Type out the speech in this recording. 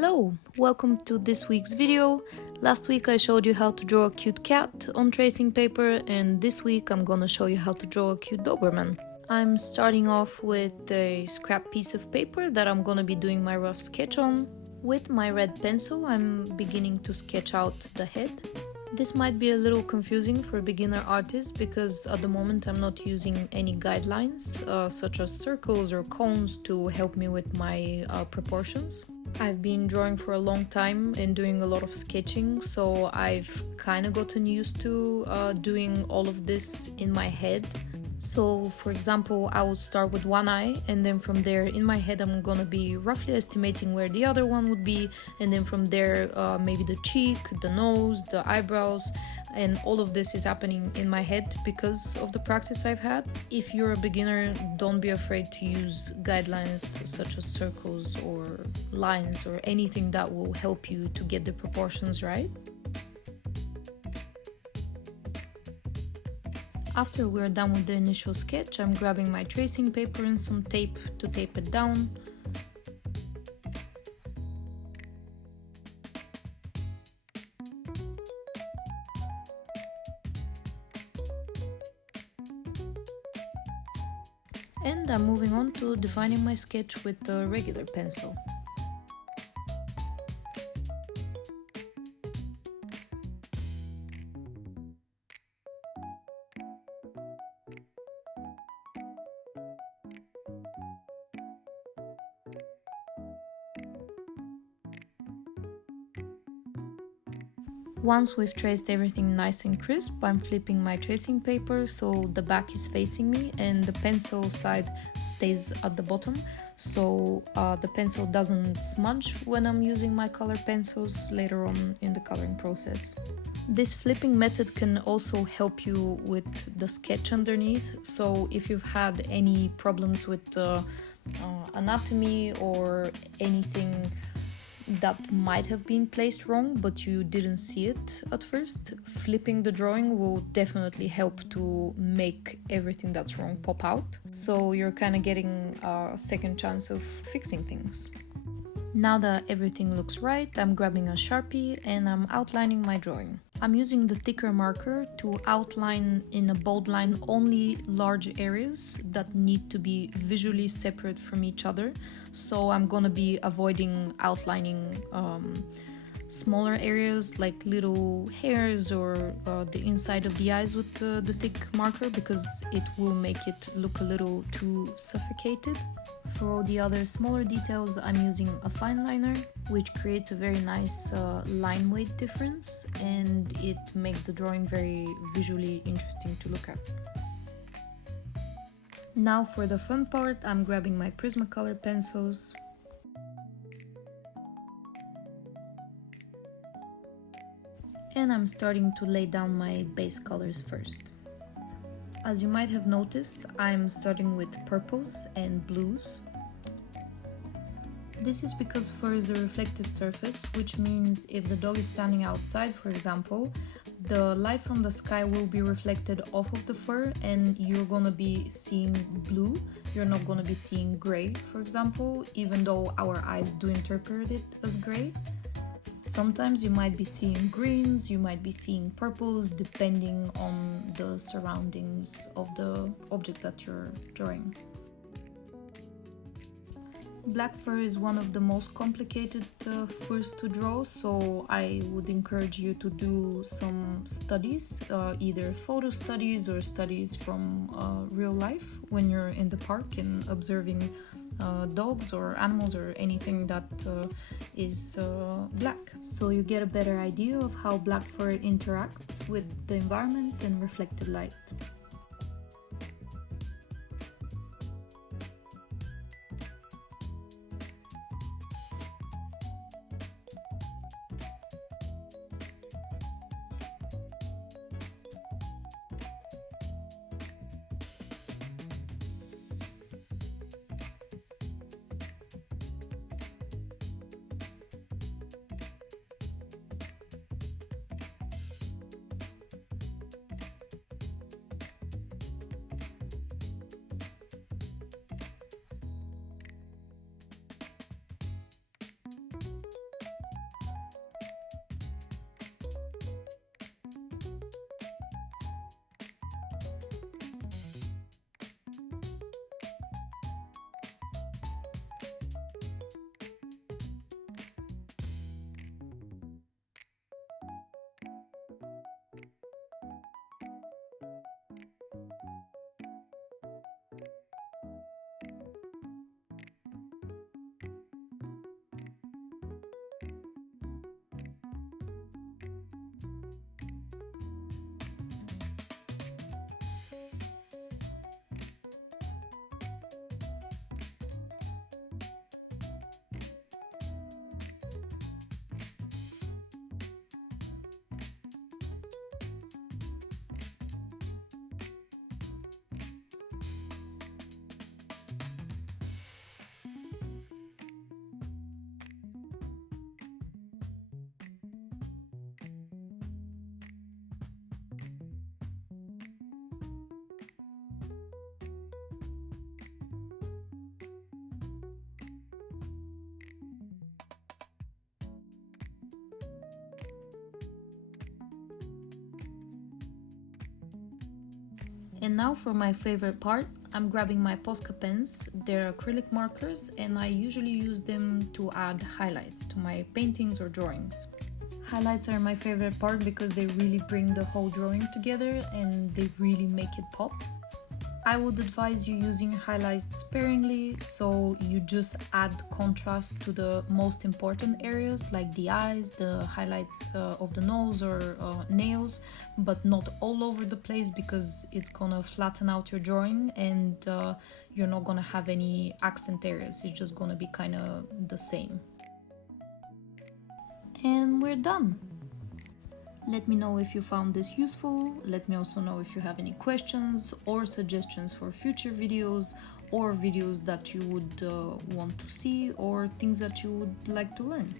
Hello, welcome to this week's video. Last week I showed you how to draw a cute cat on tracing paper, and this week I'm gonna show you how to draw a cute Doberman. I'm starting off with a scrap piece of paper that I'm gonna be doing my rough sketch on. With my red pencil I'm beginning to sketch out the head. This might be a little confusing for a beginner artist because at the moment I'm not using any guidelines such as circles or cones to help me with my proportions. I've been drawing for a long time and doing a lot of sketching, so I've kind of gotten used to doing all of this in my head. So for example, I would start with one eye, and then from there in my head I'm gonna be roughly estimating where the other one would be, and then from there maybe the cheek, the nose, the eyebrows, and all of this is happening in my head because of the practice I've had. If you're a beginner, don't be afraid to use guidelines such as circles or lines or anything that will help you to get the proportions right. After we're done with the initial sketch, I'm grabbing my tracing paper and some tape to tape it down. And I'm moving on to defining my sketch with the regular pencil. Once we've traced everything nice and crisp, I'm flipping my tracing paper so the back is facing me and the pencil side stays at the bottom, so the pencil doesn't smudge when I'm using my color pencils later on in the coloring process. This flipping method can also help you with the sketch underneath, so if you've had any problems with anatomy or anything that might have been placed wrong but you didn't see it at first, flipping the drawing will definitely help to make everything that's wrong pop out, so you're kind of getting a second chance of fixing things. Now that everything looks right, I'm grabbing a Sharpie and I'm outlining my drawing. I'm using the thicker marker to outline in a bold line only large areas that need to be visually separate from each other. So I'm gonna be avoiding outlining smaller areas like little hairs or the inside of the eyes with the thick marker, because it will make it look a little too suffocated. For all the other smaller details, I'm using a fine liner, which creates a very nice line weight difference, and it makes the drawing very visually interesting to look at. Now for the fun part, I'm grabbing my Prismacolor pencils. And I'm starting to lay down my base colors first. As you might have noticed, I'm starting with purples and blues. This is because fur is a reflective surface, which means if the dog is standing outside, for example, the light from the sky will be reflected off of the fur and you're gonna be seeing blue. You're not gonna be seeing gray, for example, even though our eyes do interpret it as gray. Sometimes you might be seeing greens, you might be seeing purples, depending on the surroundings of the object that you're drawing. Black fur is one of the most complicated furs to draw, so I would encourage you to do some studies, either photo studies or studies from real life when you're in the park and observing dogs or animals or anything that is black, so you get a better idea of how black fur interacts with the environment and reflected light. And now for my favorite part, I'm grabbing my Posca pens. They're acrylic markers and I usually use them to add highlights to my paintings or drawings. Highlights are my favorite part because they really bring the whole drawing together and they really make it pop. I would advise you using highlights sparingly, so you just add contrast to the most important areas like the eyes, the highlights of the nose or nails, but not all over the place because it's gonna flatten out your drawing and you're not gonna have any accent areas. It's just gonna be kind of the same. And we're done. Let me know if you found this useful. Let me also know if you have any questions or suggestions for future videos or videos that you would want to see or things that you would like to learn.